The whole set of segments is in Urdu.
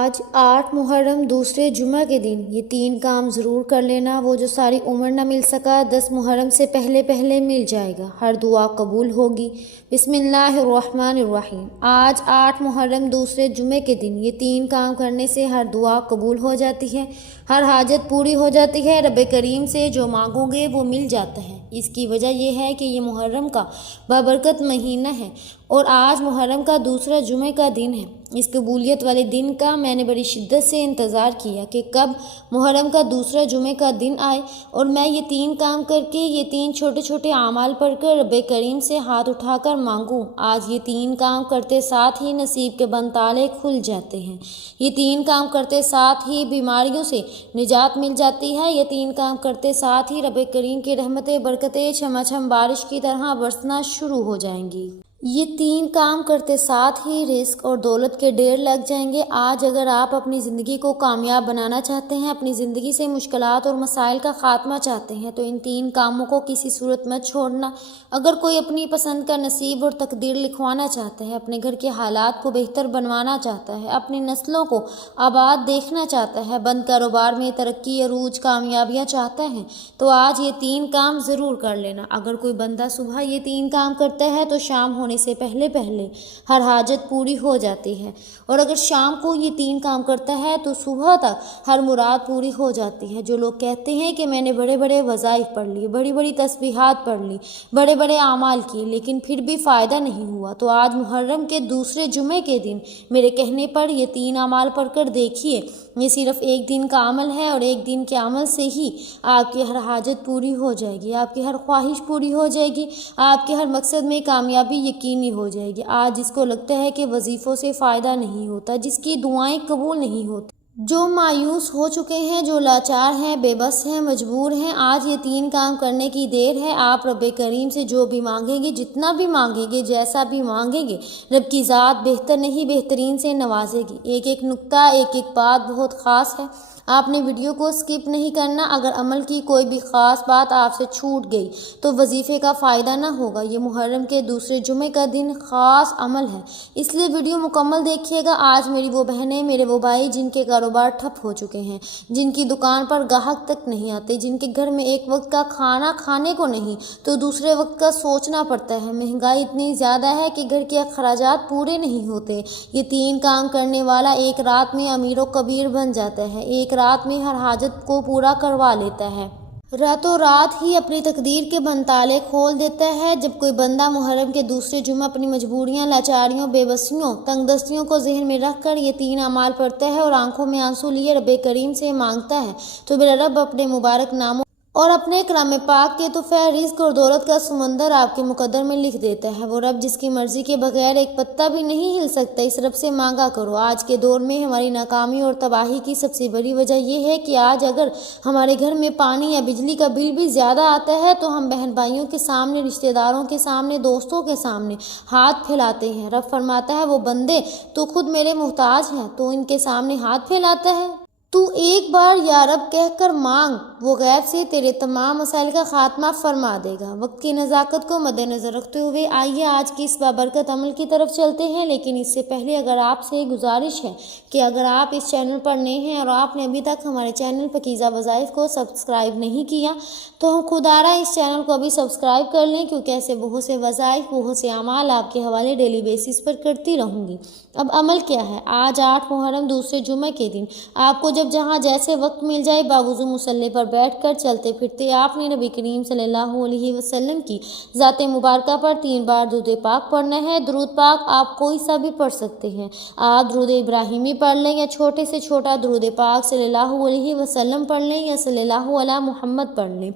آج 8 محرم دوسرے جمعہ کے دن یہ 3 کام ضرور کر لینا، وہ جو ساری عمر نہ مل سکا 10 محرم سے پہلے پہلے مل جائے گا، ہر دعا قبول ہوگی۔ بسم اللہ الرحمن الرحیم۔ آج 8 محرم دوسرے جمعے کے دن یہ 3 کام کرنے سے ہر دعا قبول ہو جاتی ہے، ہر حاجت پوری ہو جاتی ہے، رب کریم سے جو مانگو گے وہ مل جاتا ہے۔ اس کی وجہ یہ ہے کہ یہ محرم کا بابرکت مہینہ ہے اور آج محرم کا دوسرا جمعے کا دن ہے۔ اس قبولیت والے دن کا میں نے بڑی شدت سے انتظار کیا کہ کب محرم کا دوسرا جمعے کا دن آئے اور میں یہ 3 کام کر کے، یہ 3 چھوٹے چھوٹے اعمال پڑھ کر رب کریم سے ہاتھ اٹھا کر مانگوں۔ آج یہ 3 کام کرتے ساتھ ہی نصیب کے بند تالے کھل جاتے ہیں، یہ 3 کام کرتے ساتھ ہی بیماریوں سے نجات مل جاتی ہے، یہ 3 کام کرتے ساتھ ہی رب کریم کی رحمتیں برکتیں چھما چھم بارش کی طرح برسنا شروع ہو جائیں گی۔ یہ 3 کام کرتے ساتھ ہی رزق اور دولت کے ڈھیر لگ جائیں گے۔ آج اگر آپ اپنی زندگی کو کامیاب بنانا چاہتے ہیں، اپنی زندگی سے مشکلات اور مسائل کا خاتمہ چاہتے ہیں تو ان 3 کاموں کو کسی صورت مت چھوڑنا۔ اگر کوئی اپنی پسند کا نصیب اور تقدیر لکھوانا چاہتا ہے، اپنے گھر کے حالات کو بہتر بنوانا چاہتا ہے، اپنی نسلوں کو آباد دیکھنا چاہتا ہے، بند کاروبار میں ترقی عروج کامیابیاں چاہتا ہے تو آج یہ 3 کام ضرور کر لینا۔ اگر کوئی بندہ صبح یہ 3 کام کرتا ہے تو شام ہونے سے پہلے پہلے ہر حاجت پوری ہو جاتی ہے، اور اگر شام کو یہ 3 کام کرتا ہے تو صبح تک ہر مراد پوری ہو جاتی ہے۔ جو لوگ کہتے ہیں کہ میں نے بڑے بڑے وظائف پڑھ لیے، بڑی بڑی تسبیحات پڑھ لی، بڑے بڑے اعمال کیے لیکن پھر بھی فائدہ نہیں ہوا، تو آج محرم کے دوسرے جمعے کے دن میرے کہنے پر یہ 3 اعمال پڑھ کر دیکھیے۔ یہ صرف ایک دن کا عمل ہے اور ایک دن کے عمل سے ہی آپ کی ہر حاجت پوری ہو جائے گی، آپ کی ہر خواہش پوری ہو جائے گی، آپ کے ہر مقصد میں کامیابی یقینی ہو جائے گی۔ آج جس کو لگتا ہے کہ وظیفوں سے فائدہ نہیں ہوتا، جس کی دعائیں قبول نہیں ہوتی، جو مایوس ہو چکے ہیں، جو لاچار ہیں، بے بس ہیں، مجبور ہیں، آج یہ 3 کام کرنے کی دیر ہے۔ آپ رب کریم سے جو بھی مانگیں گے، جتنا بھی مانگیں گے، جیسا بھی مانگیں گے، رب کی ذات بہتر نہیں بہترین سے نوازے گی۔ ایک ایک نقطہ، ایک ایک بات بہت خاص ہے، آپ نے ویڈیو کو سکپ نہیں کرنا۔ اگر عمل کی کوئی بھی خاص بات آپ سے چھوٹ گئی تو وظیفے کا فائدہ نہ ہوگا۔ یہ محرم کے دوسرے جمعے کا دن خاص عمل ہے، اس لیے ویڈیو مکمل دیکھیے گا۔ آج میری وہ بہنیں، میرے وہ بھائی جن کے کاروبار ٹھپ ہو چکے ہیں، جن کی دکان پر گاہک تک نہیں آتے، جن کے گھر میں ایک وقت کا کھانا کھانے کو نہیں تو دوسرے وقت کا سوچنا پڑتا ہے، مہنگائی اتنی زیادہ ہے کہ گھر کے اخراجات پورے نہیں ہوتے، یہ 3 کام کرنے والا ایک رات میں امیر و کبیر بن جاتا ہے، ایک رات میں ہر حاجت کو پورا کروا لیتا ہے، راتوں رات ہی اپنی تقدیر کے بند تالے کھول دیتا ہے۔ جب کوئی بندہ محرم کے دوسرے جمعہ اپنی مجبوریاں، لاچاریوں، بے بسیوں، تنگ دستیوں کو ذہن میں رکھ کر یہ 3 اعمال پڑھتا ہے اور آنکھوں میں آنسو لیے رب کریم سے مانگتا ہے تو میرا رب اپنے مبارک ناموں اور اپنے کلام پاک کے تحفہ رزق اور دولت کا سمندر آپ کے مقدر میں لکھ دیتا ہے۔ وہ رب جس کی مرضی کے بغیر ایک پتہ بھی نہیں ہل سکتا، اس رب سے مانگا کرو۔ آج کے دور میں ہماری ناکامی اور تباہی کی سب سے بڑی وجہ یہ ہے کہ آج اگر ہمارے گھر میں پانی یا بجلی کا بل بھی زیادہ آتا ہے تو ہم بہن بھائیوں کے سامنے، رشتہ داروں کے سامنے، دوستوں کے سامنے ہاتھ پھیلاتے ہیں۔ رب فرماتا ہے وہ بندے تو خود میرے محتاج ہیں، تو ان کے سامنے ہاتھ پھیلاتا ہے؟ تو ایک بار یا رب کہہ کر مانگ، وہ غیب سے تیرے تمام مسائل کا خاتمہ فرما دے گا۔ وقت کی نزاکت کو مد نظر رکھتے ہوئے آئیے آج کی اس بابرکت عمل کی طرف چلتے ہیں، لیکن اس سے پہلے اگر آپ سے گزارش ہے کہ اگر آپ اس چینل پر نئے ہیں اور آپ نے ابھی تک ہمارے چینل پاکیزہ وظائف کو سبسکرائب نہیں کیا تو خدارہ اس چینل کو ابھی سبسکرائب کر لیں، کیونکہ ایسے بہت سے وظائف، بہت سے اعمال آپ کے حوالے ڈیلی بیسس پر کرتی رہوں گی۔ اب عمل کیا ہے؟ آج 8 محرم دوسرے جمعے کے دن آپ کو جب جہاں جیسے وقت مل جائے باوضو مصلی پر بیٹھ کر چلتے پھرتے آپ نے نبی کریم صلی اللہ علیہ وسلم کی ذات مبارکہ پر 3 بار درود پاک پڑھنا ہے۔ درود پاک آپ کوئی سا بھی پڑھ سکتے ہیں، آپ درود ابراہیمی پڑھ لیں یا چھوٹے سے چھوٹا درود پاک صلی اللہ علیہ وسلم پڑھ لیں یا صلی اللہ علی محمد پڑھ لیں،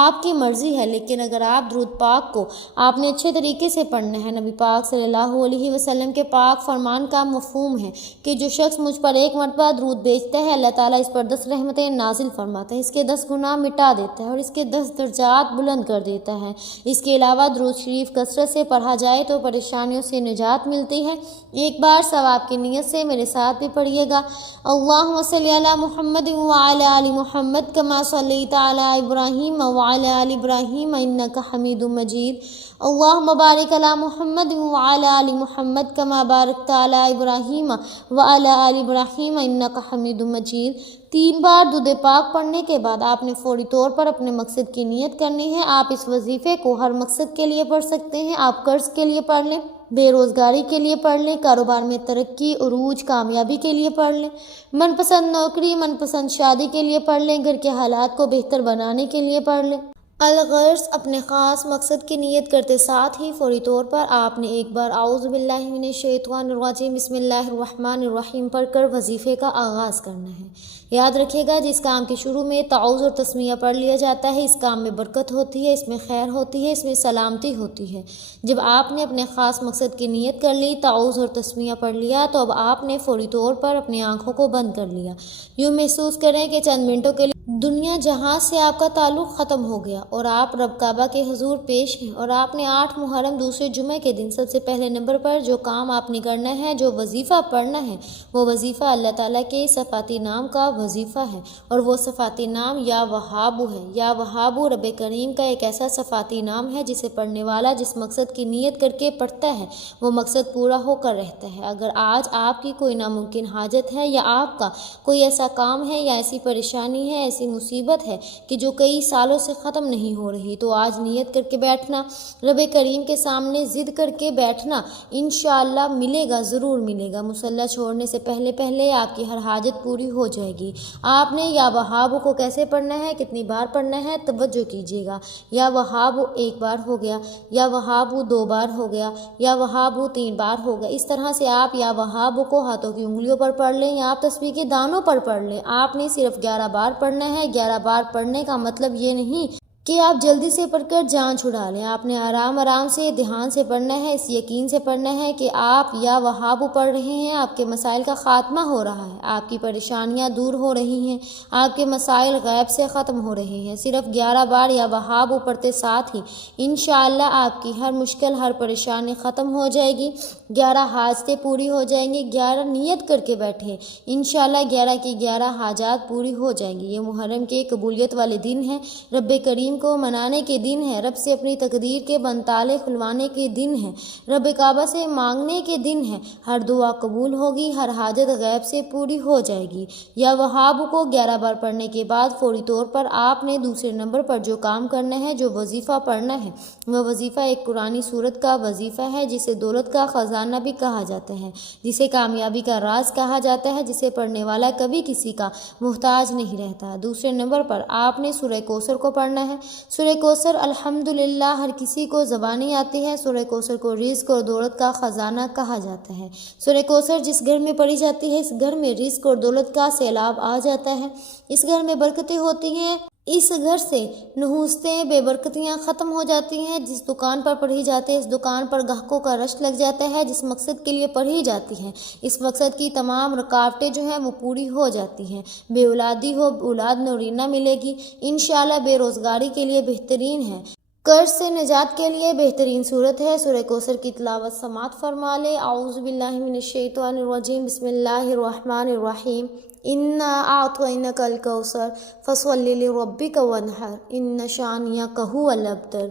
آپ کی مرضی ہے، لیکن اگر آپ درود پاک کو آپ نے اچھے طریقے سے پڑھنا ہے۔ نبی پاک صلی اللہ علیہ وسلم کے پاک فرمان کا مفہوم ہے کہ جو شخص مجھ پر 1 مرتبہ درود بھیجتا ہے اللہ تعالیٰ اس پر 10 رحمتیں نازل فرماتا ہے، اس کے 10 گناہ مٹا دیتا ہے اور اس کے 10 درجات بلند کر دیتا ہے۔ اس کے علاوہ درود شریف کثرت سے پڑھا جائے تو پریشانیوں سے نجات ملتی ہے۔ ایک بار ثواب کی نیت سے میرے ساتھ بھی پڑھیے گا، اللہم صلی علی محمد وعلی آل محمد کما صلیت علی ابراہیم وعلی آل ابراہیم انک حمید مجید اللہم بارک علی محمد وعلی آل محمد کما بارکت علی ابراہیم وعلی آل ابراہیم انک حمید مجید۔ 3 بار درود پاک پڑھنے کے بعد آپ نے فوری طور پر اپنے مقصد کی نیت کرنی ہے۔ آپ اس وظیفے کو ہر مقصد کے لیے پڑھ سکتے ہیں۔ آپ قرض کے لیے پڑھ لیں، بے روزگاری کے لیے پڑھ لیں، کاروبار میں ترقی، عروج، کامیابی کے لیے پڑھ لیں، من پسند نوکری، من پسند شادی کے لیے پڑھ لیں، گھر کے حالات کو بہتر بنانے کے لیے پڑھ لیں۔ الغرض اپنے خاص مقصد کی نیت کرتے ساتھ ہی فوری طور پر آپ نے ایک بار اعوذ باللہ من الشیطان الرجیم بسم اللہ الرحمن الرحیم پڑھ کر وظیفے کا آغاز کرنا ہے۔ یاد رکھیے گا جس کام کے شروع میں تعوذ اور تسمیہ پڑھ لیا جاتا ہے اس کام میں برکت ہوتی ہے، اس میں خیر ہوتی ہے، اس میں سلامتی ہوتی ہے۔ جب آپ نے اپنے خاص مقصد کی نیت کر لی، تعوذ اور تسمیہ پڑھ لیا، تو اب آپ نے فوری طور پر اپنی آنکھوں کو بند کر لیا۔ یوں محسوس کریں کہ چند منٹوں کے لیے دنیا جہاں سے آپ کا تعلق ختم ہو گیا اور آپ رب کعبہ کے حضور پیش ہیں، اور آپ نے 8 محرم دوسرے جمعے کے دن سب سے پہلے نمبر پر جو کام آپ نے کرنا ہے، جو وظیفہ پڑھنا ہے، وہ وظیفہ اللہ تعالیٰ کے صفاتی نام کا وظیفہ ہے، اور وہ صفاتی نام یا وہاب ہے۔ یا وہاب رب کریم کا ایک ایسا صفاتی نام ہے جسے پڑھنے والا جس مقصد کی نیت کر کے پڑھتا ہے وہ مقصد پورا ہو کر رہتا ہے۔ اگر آج آپ کی کوئی ناممکن حاجت ہے، یا آپ کا کوئی ایسا کام ہے، یا ایسی پریشانی ہے، ایسی مصیبت ہے کہ جو کئی سالوں سے ختم نہیں ہو رہی، تو آج نیت کر کے بیٹھنا، رب کریم کے سامنے ضد کر کے بیٹھنا، انشاءاللہ ملے گا، ضرور ملے گا۔ مصلی چھوڑنے سے پہلے پہلے آپ کی ہر حاجت پوری ہو جائے گی۔ آپ نے یا وہاب کو کیسے پڑھنا ہے، کتنی بار پڑھنا ہے، توجہ کیجیے گا۔ یا وہاب 1 بار ہو گیا، یا وہاب 2 بار ہو گیا، یا وہاب 3 بار ہو گیا۔ اس طرح سے آپ یا وہاب کو ہاتھوں کی انگلیوں پر پڑھ لیں، یا آپ تسبیح کے دانوں پر پڑھ لیں۔ آپ نے صرف 11 بار پڑھنا ہے۔ 11 بار پڑھنے کا مطلب یہ نہیں کہ آپ جلدی سے پڑھ کر جان چھڑا لیں۔ آپ نے آرام آرام سے، دھیان سے پڑھنا ہے، اس یقین سے پڑھنا ہے کہ آپ یا وہاب پڑھ رہے ہیں، آپ کے مسائل کا خاتمہ ہو رہا ہے، آپ کی پریشانیاں دور ہو رہی ہیں، آپ کے مسائل غیب سے ختم ہو رہے ہیں۔ صرف 11 بار یا وہاب پڑھتے ساتھ ہی انشاءاللہ آپ کی ہر مشکل، ہر پریشانی ختم ہو جائے گی، 11 حاجتیں پوری ہو جائیں گی۔ 11 نیت کر کے بیٹھے، انشاءاللہ 11 کی 11 حاجات پوری ہو جائیں گی۔ یہ محرم کے قبولیت والے دن ہیں، رب کریم کو منانے کے دن ہے، رب سے اپنی تقدیر کے بند تالے کھلوانے کے دن ہے، رب کعبہ سے مانگنے کے دن ہے۔ ہر دعا قبول ہوگی، ہر حاجت غیب سے پوری ہو جائے گی۔ یا وہاب کو 11 بار پڑھنے کے بعد فوری طور پر آپ نے دوسرے نمبر پر جو کام کرنا ہے، جو وظیفہ پڑھنا ہے، وہ وظیفہ ایک قرآنی سورت کا وظیفہ ہے جسے دولت کا خزانہ بھی کہا جاتا ہے، جسے کامیابی کا راز کہا جاتا ہے، جسے پڑھنے والا کبھی کسی کا محتاج نہیں رہتا۔ دوسرے نمبر پر آپ نے سورہ کوثر کو پڑھنا ہے۔ سورہ کوثر الحمدللہ ہر کسی کو زبانی آتی ہے۔ سورہ کوثر کو رزق اور دولت کا خزانہ کہا جاتا ہے۔ سورہ کوثر جس گھر میں پڑھی جاتی ہے، اس گھر میں رزق اور دولت کا سیلاب آ جاتا ہے، اس گھر میں برکتیں ہوتی ہیں، اس گھر سے نحوستیں، بے برکتیاں ختم ہو جاتی ہیں۔ جس دکان پر پڑھی جاتی ہے، اس دکان پر گاہکوں کا رش لگ جاتا ہے۔ جس مقصد کے لیے پڑھی جاتی ہے، اس مقصد کی تمام رکاوٹیں جو ہیں وہ پوری ہو جاتی ہیں۔ بے اولادی ہو، اولاد نورینہ ملے گی انشاءاللہ۔ بے روزگاری کے لیے بہترین ہے، قرض سے نجات کے لیے بہترین صورت ہے۔ سورہ کوثر کی تلاوت سماعت فرما لے۔ اعوذ باللہ من الشیطان الرجیم بسم اللہ الرحمن الرحیم انا اعطینک الکوثر فصل لربک وانحر ان شانئک ھو الابتر۔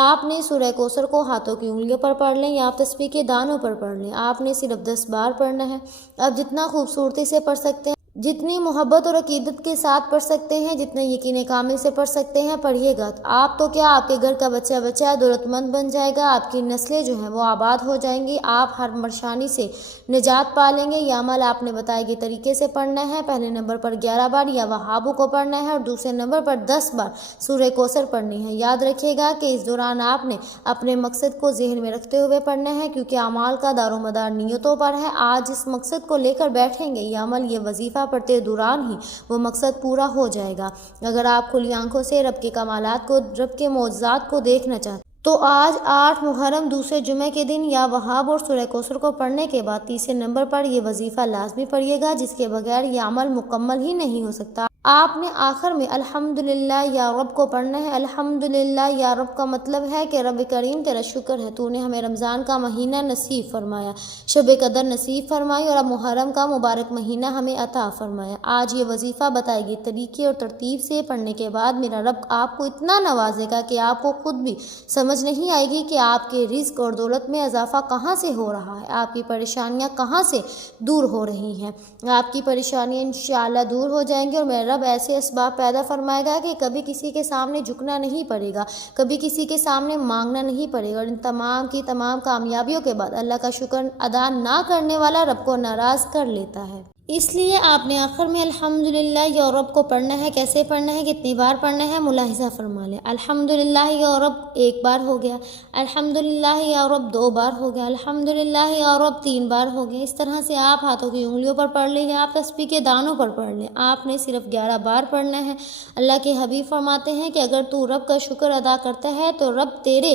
آپ نے سورہ کوثر کو ہاتھوں کی انگلیوں پر پڑھ لیں، یا آپ تسبیح کے دانوں پر پڑھ لیں۔ آپ نے صرف 10 بار پڑھنا ہے۔ آپ جتنا خوبصورتی سے پڑھ سکتے ہیں، جتنی محبت اور عقیدت کے ساتھ پڑھ سکتے ہیں، جتنے یقین کامل سے پڑھ سکتے ہیں، پڑھیے گا۔ آپ تو کیا، آپ کے گھر کا بچہ بچہ دولت مند بن جائے گا، آپ کی نسلیں جو ہیں وہ آباد ہو جائیں گی، آپ ہر پریشانی سے نجات پا لیں گے۔ یہ عمل آپ نے بتائے گئے طریقے سے پڑھنا ہے۔ پہلے نمبر پر 11 بار یا وہاب کو پڑھنا ہے، اور دوسرے نمبر پر 10 بار سورہ کوثر پڑھنی ہے۔ یاد رکھیے گا کہ اس دوران آپ نے اپنے مقصد کو ذہن میں رکھتے ہوئے پڑھنا ہے، کیونکہ اعمال کا دار و مدار نیتوں پر ہے۔ آج اس مقصد کو لے کر بیٹھیں گے، یہ عمل، یہ وظیفہ پڑھتے دوران ہی وہ مقصد پورا ہو جائے گا۔ اگر آپ کھلی آنکھوں سے رب کے کمالات کو، رب کے معجزات کو دیکھنا چاہتے تو آج 8 محرم دوسرے جمعے کے دن یا وہاب اور سورہ کوثر کو پڑھنے کے بعد تیسرے نمبر پر یہ وظیفہ لازمی پڑھیے گا، جس کے بغیر یہ عمل مکمل ہی نہیں ہو سکتا۔ آپ نے آخر میں الحمدللہ یا رب کو پڑھنا ہے۔ الحمدللہ یا رب کا مطلب ہے کہ رب کریم تیرا شکر ہے، تو نے ہمیں رمضان کا مہینہ نصیب فرمایا، شب قدر نصیب فرمائی اور اب محرم کا مبارک مہینہ ہمیں عطا فرمایا۔ آج یہ وظیفہ بتائے گئے طریقے اور ترتیب سے پڑھنے کے بعد میرا رب آپ کو اتنا نوازے گا کہ آپ کو خود بھی سمجھ نہیں آئے گی کہ آپ کے رزق اور دولت میں اضافہ کہاں سے ہو رہا ہے، آپ کی پریشانیاں کہاں سے دور ہو رہی ہیں۔ آپ کی پریشانیاں انشاءاللہ دور ہو جائیں گی اور میرا رب ایسے اسباب پیدا فرمائے گا کہ کبھی کسی کے سامنے جھکنا نہیں پڑے گا، کبھی کسی کے سامنے مانگنا نہیں پڑے گا، اور ان تمام کی تمام کامیابیوں کے بعد اللہ کا شکر ادا نہ کرنے والا رب کو ناراض کر لیتا ہے۔ اس لیے آپ نے آخر میں الحمدللہ یا رب کو پڑھنا ہے۔ کیسے پڑھنا ہے، کتنی بار پڑھنا ہے، ملاحظہ فرما لیں۔ الحمدللہ یا رب ایک بار ہو گیا، الحمدللہ یا رب 2 بار ہو گیا، الحمدللہ یا رب 3 بار ہو گیا۔ اس طرح سے آپ ہاتھوں کی انگلیوں پر پڑھ لیں یا آپ تسبیح کے دانوں پر پڑھ لیں، آپ نے صرف 11 بار پڑھنا ہے۔ اللہ کے حبیب فرماتے ہیں کہ اگر تو رب کا شکر ادا کرتا ہے تو رب تیرے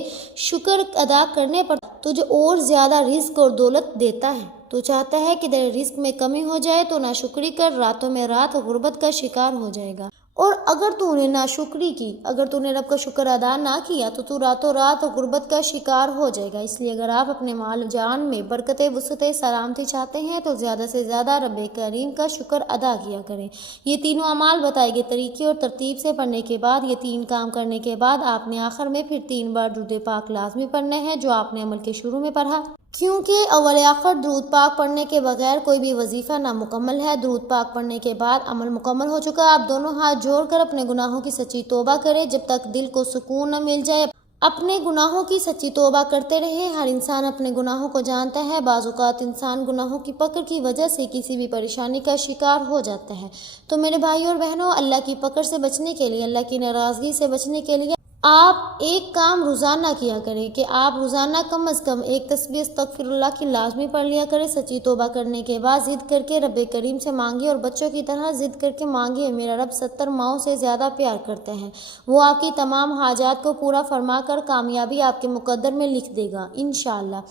شکر ادا کرنے پر تجھے اور زیادہ رزق اور دولت دیتا ہے۔ تو چاہتا ہے کہ تیرے رزق میں کمی ہو جائے تو ناشکری کر، راتوں میں رات غربت کا شکار ہو جائے گا، اور اگر تو نے ناشکری کی، اگر تو نے رب کا شکر ادا نہ کیا تو راتوں رات غربت کا شکار ہو جائے گا۔ اس لیے اگر آپ اپنے مال جان میں برکت، وسعت، سلامتی چاہتے ہیں تو زیادہ سے زیادہ رب کریم کا شکر ادا کیا کریں۔ یہ تینوں اعمال بتائے گئے طریقے اور ترتیب سے پڑھنے کے بعد، یہ 3 کام کرنے کے بعد آپ نے آخر میں پھر 3 بار درود پاک لازمی پڑھنا ہے، جو آپ نے عمل کے شروع میں پڑھا، کیونکہ اول آخر درود پاک پڑھنے کے بغیر کوئی بھی وظیفہ نامکمل ہے۔ درود پاک پڑھنے کے بعد عمل مکمل ہو چکا، آپ دونوں ہاتھ جوڑ کر اپنے گناہوں کی سچی توبہ کریں جب تک دل کو سکون نہ مل جائے۔ اپنے گناہوں کی سچی توبہ کرتے رہے۔ ہر انسان اپنے گناہوں کو جانتا ہے، بعض اوقات انسان گناہوں کی پکڑ کی وجہ سے کسی بھی پریشانی کا شکار ہو جاتا ہے۔ تو میرے بھائی اور بہنوں، اللہ کی پکڑ سے بچنے کے لیے، اللہ کی ناراضگی سے بچنے کے لیے آپ ایک کام روزانہ کیا کریں کہ آپ روزانہ کم از کم ایک تسبیح استغفر اللہ کی لازمی پڑھ لیا کریں۔ سچی توبہ کرنے کے بعد ضد کر کے رب کریم سے مانگے، اور بچوں کی طرح ضد کر کے مانگے۔ میرا رب 70 ماؤں سے زیادہ پیار کرتے ہیں، وہ آپ کی تمام حاجات کو پورا فرما کر کامیابی آپ کے مقدر میں لکھ دے گا انشاءاللہ۔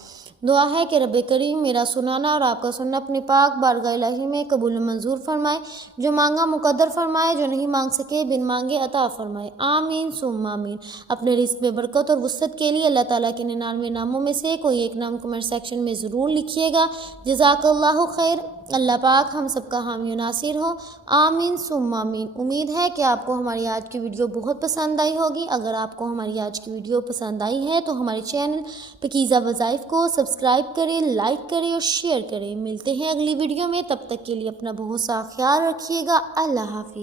دعا ہے کہ رب کریم میرا سنانا اور آپ کا سننا اپنے پاک بارگاہ الہی میں قبول و منظور فرمائے، جو مانگا مقدر فرمائے، جو نہیں مانگ سکے بن مانگے عطا فرمائے، آمین ثم آمین۔ اپنے رزق میں برکت اور وسعت کے لیے اللہ تعالیٰ کے 99 ناموں میں سے کوئی ایک نام کمنٹ سیکشن میں ضرور لکھیے گا۔ جزاک اللہ خیر۔ اللہ پاک ہم سب کا حامی و ناصر ہو، آمین ثم آمین۔ امید ہے کہ آپ کو ہماری آج کی ویڈیو بہت پسند آئی ہوگی۔ اگر آپ کو ہماری آج کی ویڈیو پسند آئی ہے تو ہمارے چینل پاکیزہ وظائف کو سبسکرائب کریں، لائک کریں اور شیئر کریں۔ ملتے ہیں اگلی ویڈیو میں، تب تک کے لیے اپنا بہت سا خیال رکھیے گا۔ اللہ حافظ۔